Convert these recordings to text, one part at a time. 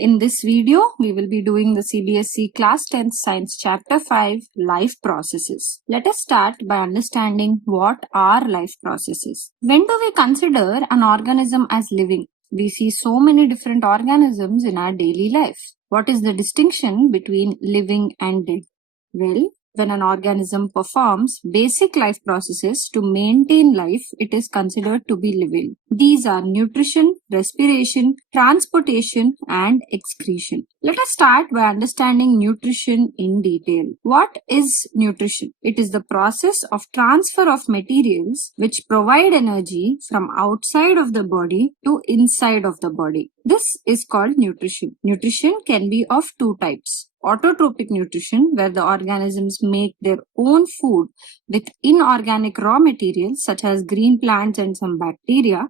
In this video, we will be doing the CBSE Class 10th Science Chapter 5 Life Processes. Let us start by understanding what are life processes. When do we consider an organism as living? We see so many different organisms in our daily life. What is the distinction between living and dead? Well, when an organism performs basic life processes to maintain life, it is considered to be living. These are nutrition, respiration, transportation, and excretion. Let us start by understanding nutrition in detail. What is nutrition? It is the process of transfer of materials which provide energy from outside of the body to inside of the body. This is called nutrition. Nutrition can be of two types. Autotropic nutrition, where the organisms make their own food with inorganic raw materials such as green plants and some bacteria,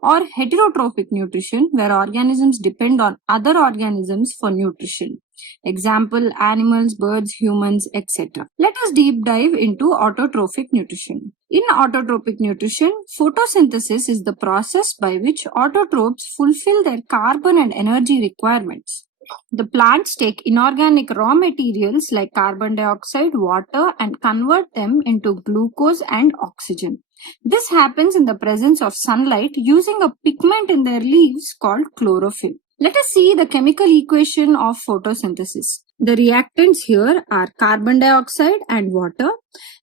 or heterotopic nutrition, where organisms depend on other organisms for nutrition. Example, animals, birds, humans, etc. Let us deep dive into autotrophic nutrition. In autotropic nutrition, photosynthesis is the process by which autotrophs fulfill their carbon and energy requirements. The plants take inorganic raw materials like carbon dioxide, water, and convert them into glucose and oxygen. This happens in the presence of sunlight using a pigment in their leaves called chlorophyll. Let us see the chemical equation of photosynthesis. The reactants here are carbon dioxide and water.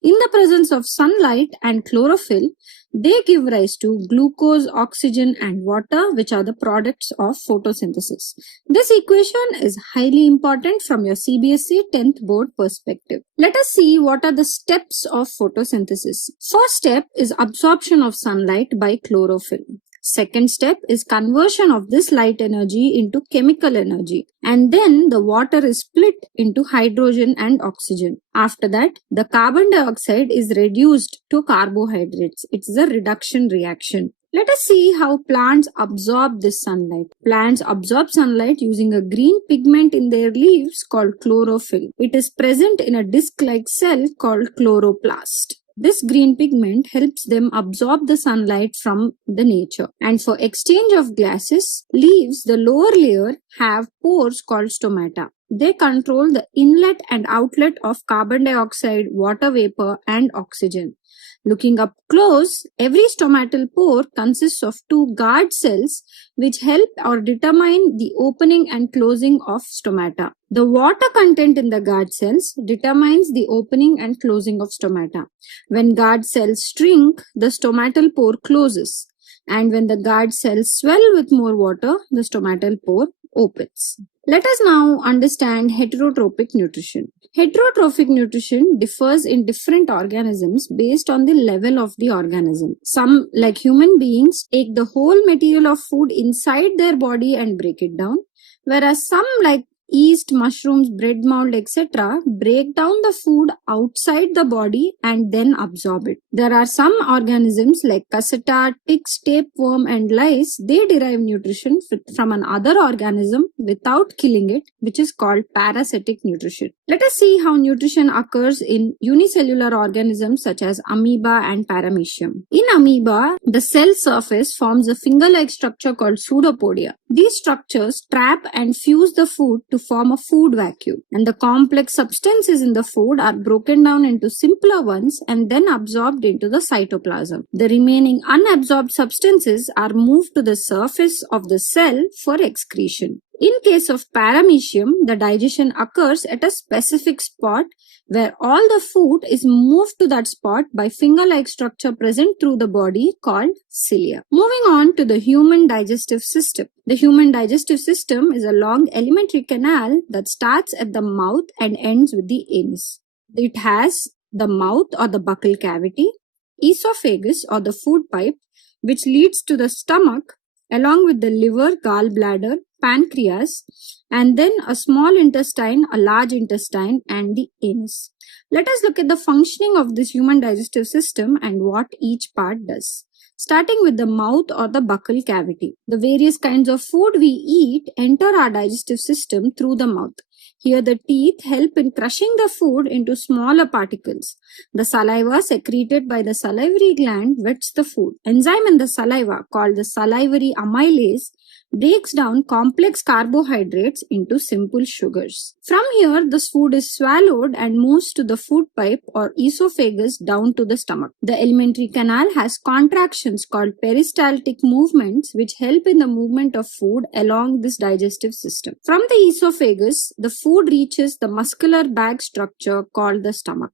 In the presence of sunlight and chlorophyll, they give rise to glucose, oxygen, and water, which are the products of photosynthesis. This equation is highly important from your CBSE 10th board perspective. Let us see what are the steps of photosynthesis. First step is absorption of sunlight by chlorophyll. Second step is conversion of this light energy into chemical energy, and then the water is split into hydrogen and oxygen. After that, the carbon dioxide is reduced to carbohydrates. It is a reduction reaction. Let us see how plants absorb this sunlight. Plants absorb sunlight using a green pigment in their leaves called chlorophyll. It is present in a disc-like cell called chloroplast. This green pigment helps them absorb the sunlight from the nature. And for exchange of gases, leaves, the lower layer, have pores called stomata. They control the inlet and outlet of carbon dioxide, water vapor, and oxygen. Looking up close, every stomatal pore consists of two guard cells which help or determine the opening and closing of stomata. The water content in the guard cells determines the opening and closing of stomata. When guard cells shrink, the stomatal pore closes, and when the guard cells swell with more water, the stomatal pore opens. Let us now understand heterotropic nutrition. Heterotrophic nutrition differs in different organisms based on the level of the organism. Some, like human beings, take the whole material of food inside their body and break it down, whereas some, like yeast, mushrooms, bread mold, etc., break down the food outside the body and then absorb it. There are some organisms like caceta, ticks, tapeworm, and lice. They derive nutrition from another organism without killing it, which is called parasitic nutrition. Let us see how nutrition occurs in unicellular organisms such as amoeba and paramecium. In amoeba, the cell surface forms a finger-like structure called pseudopodia. These structures trap and fuse the food to form a food vacuum, and the complex substances in the food are broken down into simpler ones and then absorbed into the cytoplasm. The remaining unabsorbed substances are moved to the surface of the cell for excretion. In case of paramecium, the digestion occurs at a specific spot where all the food is moved to that spot by finger-like structure present through the body called cilia. Moving on to the human digestive system. The human digestive system is a long alimentary canal that starts at the mouth and ends with the anus. It has the mouth or the buccal cavity, esophagus or the food pipe, which leads to the stomach, along with the liver, gallbladder, pancreas, and then a small intestine, a large intestine, and the anus. Let us look at the functioning of this human digestive system and what each part does. Starting with the mouth or the buccal cavity. The various kinds of food we eat enter our digestive system through the mouth. Here the teeth help in crushing the food into smaller particles. The saliva secreted by the salivary gland wets the food. Enzyme in the saliva called the salivary amylase breaks down complex carbohydrates into simple sugars. From here, this food is swallowed and moves to the food pipe or esophagus down to the stomach. The alimentary canal has contractions called peristaltic movements which help in the movement of food along this digestive system. From the esophagus, the food reaches the muscular bag structure called the stomach.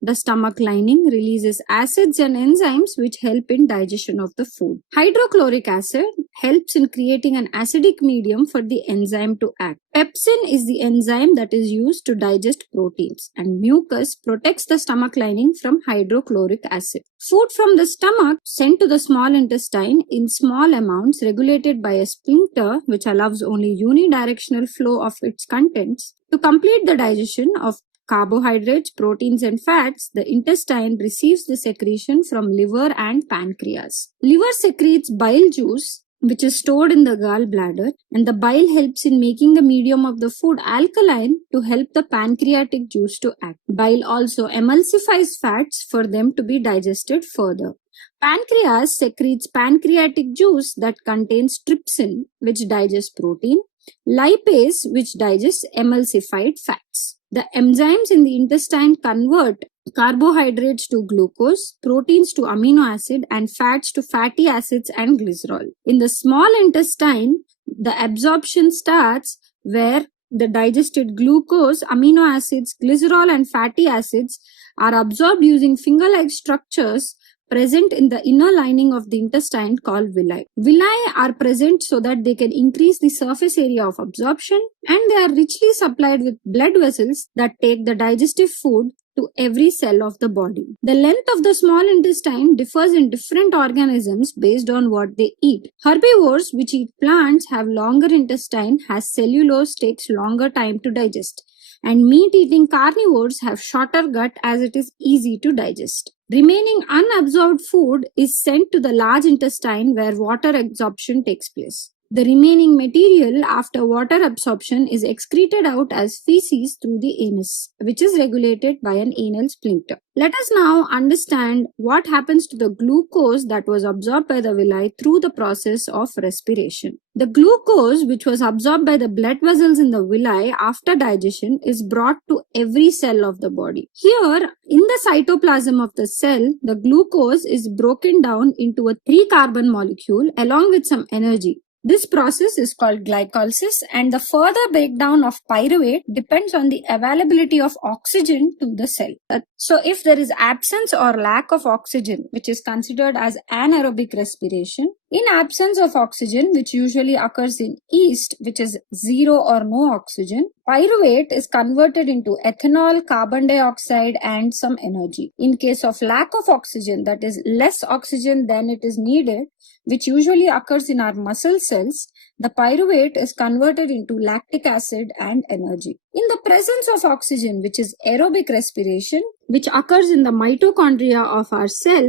The stomach lining releases acids and enzymes which help in digestion of the food. Hydrochloric acid helps in creating an acidic medium for the enzyme to act. Pepsin is the enzyme that is used to digest proteins, and mucus protects the stomach lining from hydrochloric acid. Food from the stomach sent to the small intestine in small amounts regulated by a sphincter which allows only unidirectional flow of its contents. To complete the digestion of carbohydrates, proteins and fats, the intestine receives the secretion from liver and pancreas. Liver secretes bile juice which is stored in the gallbladder, and the bile helps in making the medium of the food alkaline to help the pancreatic juice to act. Bile also emulsifies fats for them to be digested further. Pancreas secretes pancreatic juice that contains trypsin which digests protein, lipase which digests emulsified fats. The enzymes in the intestine convert carbohydrates to glucose, proteins to amino acid, and fats to fatty acids and glycerol. In the small intestine, the absorption starts where the digested glucose, amino acids, glycerol, and fatty acids are absorbed using finger-like structures present in the inner lining of the intestine called villi. Villi are present so that they can increase the surface area of absorption, and they are richly supplied with blood vessels that take the digestive food to every cell of the body. The length of the small intestine differs in different organisms based on what they eat. Herbivores, which eat plants, have longer intestine as cellulose takes longer time to digest, and meat-eating carnivores have shorter gut as it is easy to digest. Remaining unabsorbed food is sent to the large intestine where water absorption takes place. The remaining material after water absorption is excreted out as feces through the anus, which is regulated by an anal sphincter. Let us now understand what happens to the glucose that was absorbed by the villi through the process of respiration. The glucose, which was absorbed by the blood vessels in the villi after digestion, is brought to every cell of the body. Here, in the cytoplasm of the cell, the glucose is broken down into a 3-carbon molecule along with some energy. This process is called glycolysis, and the further breakdown of pyruvate depends on the availability of oxygen to the cell. So if there is absence or lack of oxygen, which is considered as anaerobic respiration, in absence of oxygen, which usually occurs in yeast, which is zero or no oxygen, pyruvate is converted into ethanol, carbon dioxide, and some energy. In case of lack of oxygen, that is less oxygen than it is needed, which usually occurs in our muscle cells, the pyruvate is converted into lactic acid and energy. In the presence of oxygen, which is aerobic respiration, which occurs in the mitochondria of our cell,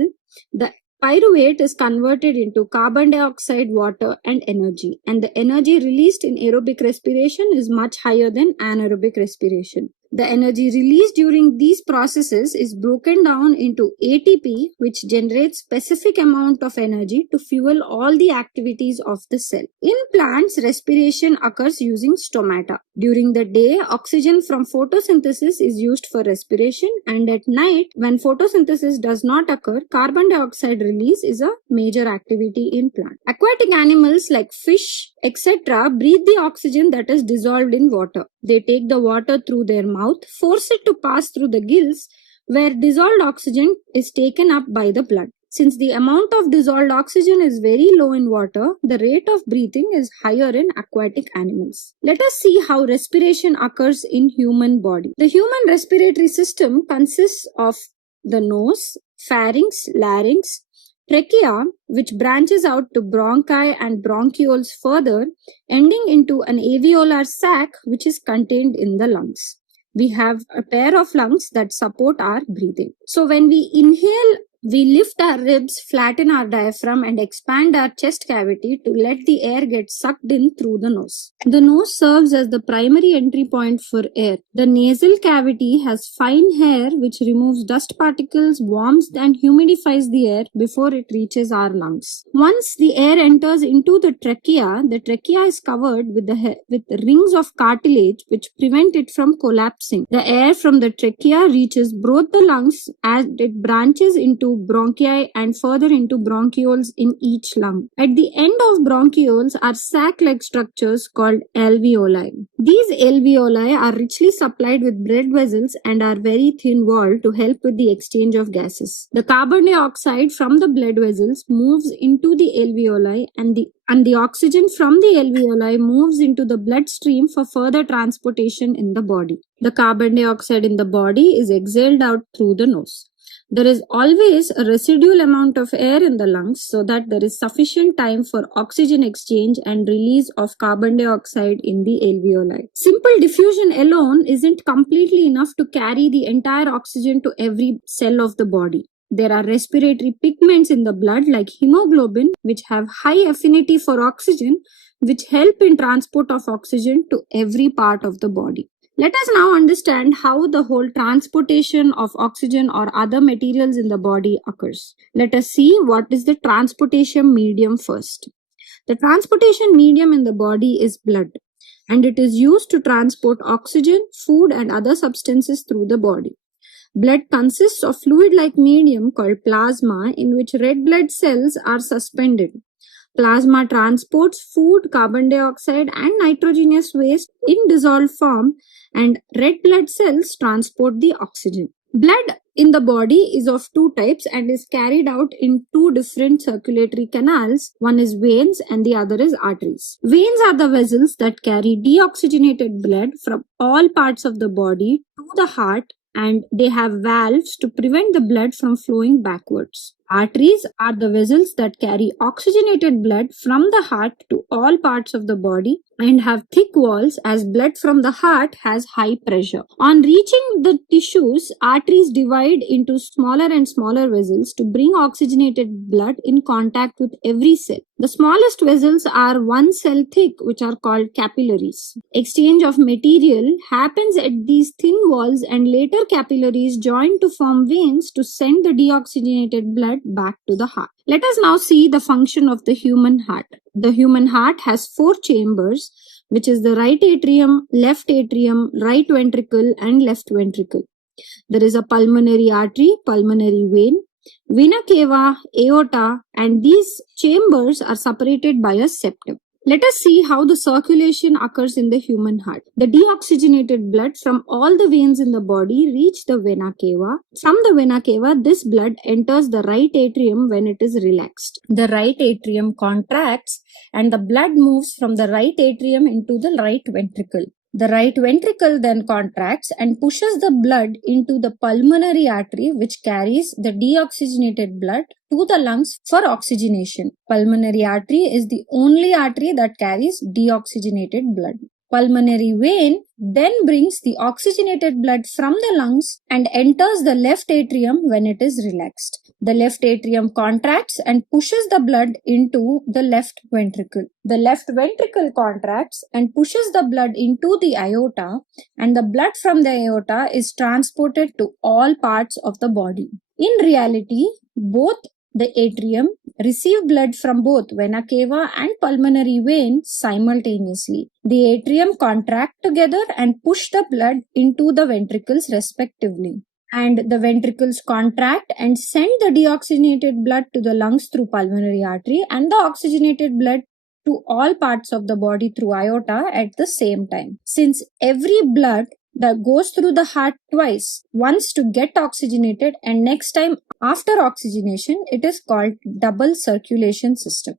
the pyruvate is converted into carbon dioxide, water, and energy. And the energy released in aerobic respiration is much higher than anaerobic respiration. The energy released during these processes is broken down into ATP, which generates specific amount of energy to fuel all the activities of the cell. In plants, respiration occurs using stomata. During the day, oxygen from photosynthesis is used for respiration, and at night, when photosynthesis does not occur, carbon dioxide release is a major activity in plant. Aquatic animals like fish, etc. breathe the oxygen that is dissolved in water. They take the water through their mouth, force it to pass through the gills, where dissolved oxygen is taken up by the blood. Since the amount of dissolved oxygen is very low in water, the rate of breathing is higher in aquatic animals. Let us see how respiration occurs in human body. The human respiratory system consists of the nose, pharynx, larynx, trachea, which branches out to bronchi and bronchioles further, ending into an alveolar sac which is contained in the lungs. We have a pair of lungs that support our breathing. So when we inhale We lift our ribs, flatten our diaphragm, and expand our chest cavity to let the air get sucked in through the nose. The nose serves as the primary entry point for air. The nasal cavity has fine hair which removes dust particles, warms and humidifies the air before it reaches our lungs. Once the air enters into the trachea is covered with rings of cartilage which prevent it from collapsing. The air from the trachea reaches both the lungs as it branches into bronchi and further into bronchioles in each lung. At the end of bronchioles are sac-like structures called alveoli. These alveoli are richly supplied with blood vessels and are very thin-walled to help with the exchange of gases. The carbon dioxide from the blood vessels moves into the alveoli and the oxygen from the alveoli moves into the bloodstream for further transportation in the body. The carbon dioxide in the body is exhaled out through the nose. There is always a residual amount of air in the lungs so that there is sufficient time for oxygen exchange and release of carbon dioxide in the alveoli. Simple diffusion alone isn't completely enough to carry the entire oxygen to every cell of the body. There are respiratory pigments in the blood like hemoglobin which have high affinity for oxygen which help in transport of oxygen to every part of the body. Let us now understand how the whole transportation of oxygen or other materials in the body occurs. Let us see what is the transportation medium first. The transportation medium in the body is blood, and it is used to transport oxygen, food and other substances through the body. Blood consists of fluid-like medium called plasma in which red blood cells are suspended. Plasma transports food, carbon dioxide and nitrogenous waste in dissolved form, and red blood cells transport the oxygen. Blood in the body is of two types and is carried out in two different circulatory canals. One is veins and the other is arteries. Veins are the vessels that carry deoxygenated blood from all parts of the body to the heart, and they have valves to prevent the blood from flowing backwards. Arteries are the vessels that carry oxygenated blood from the heart to all parts of the body and have thick walls as blood from the heart has high pressure. On reaching the tissues, arteries divide into smaller and smaller vessels to bring oxygenated blood in contact with every cell. The smallest vessels are 1 cell thick, which are called capillaries. Exchange of material happens at these thin walls and later capillaries join to form veins to send the deoxygenated blood back to the heart. Let us now see the function of the human heart. The human heart has 4 chambers, which is the right atrium, right ventricle and left ventricle. There is a pulmonary artery, pulmonary vein, vena cava, aorta, and these chambers are separated by a septum. Let us see how the circulation occurs in the human heart. The deoxygenated blood from all the veins in the body reach the vena cava. From the vena cava, this blood enters the right atrium when it is relaxed. The right atrium contracts and the blood moves from the right atrium into the right ventricle. The right ventricle then contracts and pushes the blood into the pulmonary artery, which carries the deoxygenated blood to the lungs for oxygenation. Pulmonary artery is the only artery that carries deoxygenated blood. Pulmonary vein then brings the oxygenated blood from the lungs and enters the left atrium when it is relaxed. The left atrium contracts and pushes the blood into the left ventricle. The left ventricle contracts and pushes the blood into the aorta, and the blood from the aorta is transported to all parts of the body. In reality, both the atrium receive blood from both vena cava and pulmonary vein simultaneously. The atrium contract together and push the blood into the ventricles respectively. And the ventricles contract and send the deoxygenated blood to the lungs through pulmonary artery and the oxygenated blood to all parts of the body through aorta at the same time. Since every blood that goes through the heart twice, once to get oxygenated and next time after oxygenation, it is called double circulation system.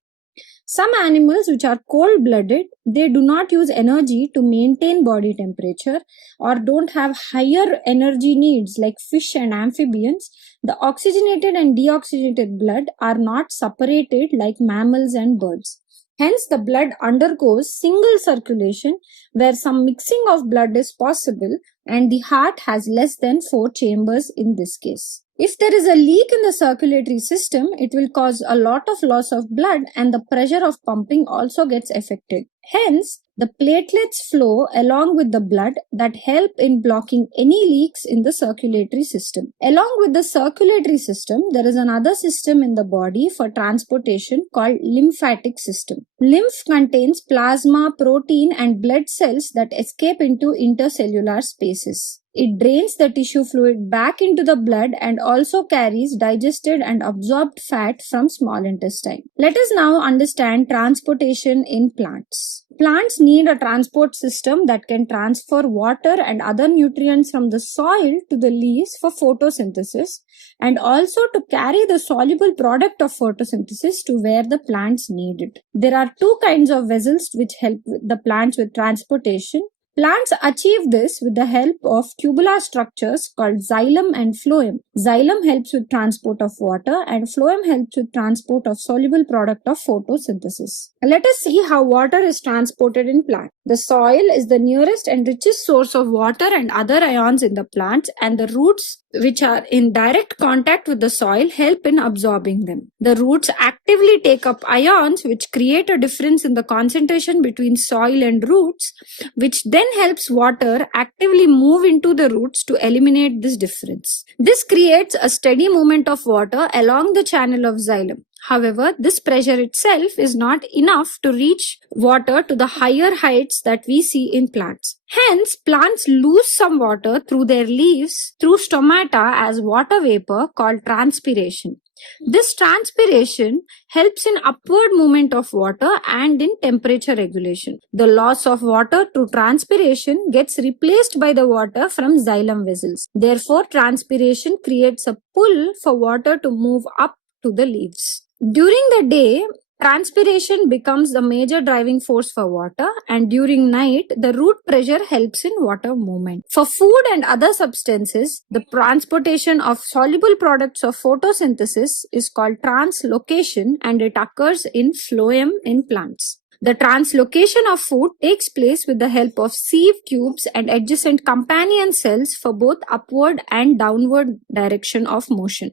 Some animals which are cold-blooded, they do not use energy to maintain body temperature or don't have higher energy needs like fish and amphibians. The oxygenated and deoxygenated blood are not separated like mammals and birds. Hence, the blood undergoes single circulation where some mixing of blood is possible and the heart has less than 4 chambers in this case. If there is a leak in the circulatory system, it will cause a lot of loss of blood and the pressure of pumping also gets affected. Hence, the platelets flow along with the blood that help in blocking any leaks in the circulatory system. Along with the circulatory system, there is another system in the body for transportation called lymphatic system. Lymph contains plasma, protein and blood cells that escape into intercellular spaces. It drains the tissue fluid back into the blood and also carries digested and absorbed fat from small intestine. Let us now understand transportation in plants. Plants need a transport system that can transfer water and other nutrients from the soil to the leaves for photosynthesis and also to carry the soluble product of photosynthesis to where the plants need it. There are two kinds of vessels which help the plants with transportation. Plants achieve this with the help of tubular structures called xylem and phloem. Xylem helps with transport of water and phloem helps with transport of soluble product of photosynthesis. Let us see how water is transported in plants. The soil is the nearest and richest source of water and other ions in the plants, and the roots, which are in direct contact with the soil, help in absorbing them. The roots actively take up ions which create a difference in the concentration between soil and roots, which then helps water actively move into the roots to eliminate this difference. This creates a steady movement of water along the channel of xylem. However, this pressure itself is not enough to reach water to the higher heights that we see in plants. Hence, plants lose some water through their leaves through stomata as water vapor called transpiration. This transpiration helps in upward movement of water and in temperature regulation. The loss of water through transpiration gets replaced by the water from xylem vessels. Therefore, transpiration creates a pull for water to move up to the leaves. During the day, transpiration becomes the major driving force for water, and during night, the root pressure helps in water movement. For food and other substances, the transportation of soluble products of photosynthesis is called translocation, and it occurs in phloem in plants. The translocation of food takes place with the help of sieve tubes and adjacent companion cells for both upward and downward direction of motion.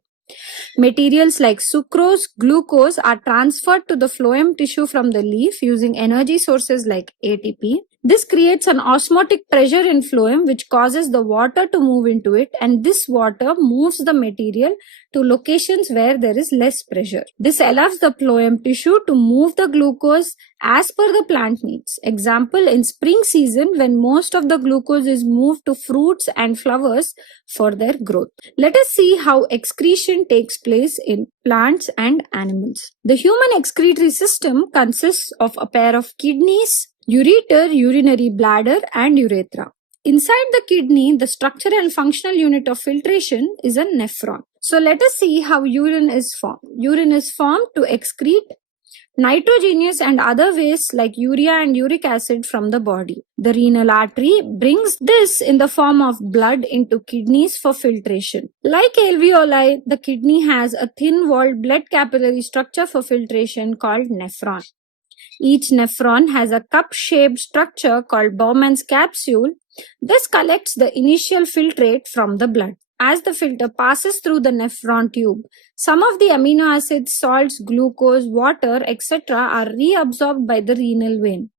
Materials like sucrose, glucose are transferred to the phloem tissue from the leaf using energy sources like ATP. This creates an osmotic pressure in phloem which causes the water to move into it, and this water moves the material to locations where there is less pressure. This allows the phloem tissue to move the glucose as per the plant needs. Example, in spring season when most of the glucose is moved to fruits and flowers for their growth. Let us see how excretion takes place in plants and animals. The human excretory system consists of a pair of kidneys, ureter, urinary bladder and urethra. Inside the kidney, the structural and functional unit of filtration is a nephron. So let us see how urine is formed. Urine is formed to excrete nitrogenous and other wastes like urea and uric acid from the body. The renal artery brings this in the form of blood into kidneys for filtration. Like alveoli, the kidney has a thin-walled blood capillary structure for filtration called nephron. Each nephron has a cup-shaped structure called Bowman's capsule. This collects the initial filtrate from the blood. As the filter passes through the nephron tube, some of the amino acids, salts, glucose, water, etc. are reabsorbed by the renal vein.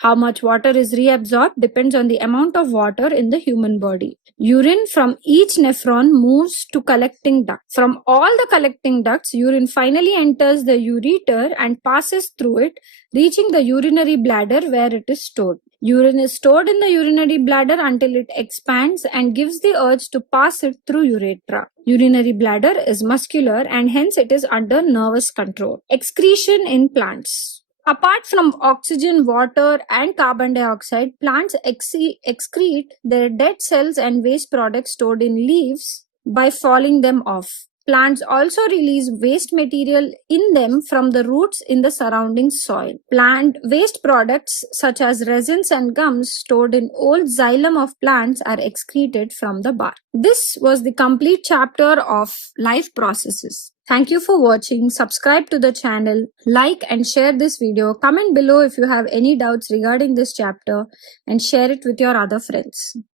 How much water is reabsorbed depends on the amount of water in the human body. Urine from each nephron moves to collecting duct. From all the collecting ducts, urine finally enters the ureter and passes through it, reaching the urinary bladder where it is stored. Urine is stored in the urinary bladder until it expands and gives the urge to pass it through urethra. Urinary bladder is muscular and hence it is under nervous control. Excretion in plants. Apart from oxygen, water and carbon dioxide, plants excrete their dead cells and waste products stored in leaves by falling them off. Plants also release waste material in them from the roots in the surrounding soil. Plant waste products such as resins and gums stored in old xylem of plants are excreted from the bark. This was the complete chapter of life processes. Thank you for watching. Subscribe to the channel, like and share this video. Comment below if you have any doubts regarding this chapter and share it with your other friends.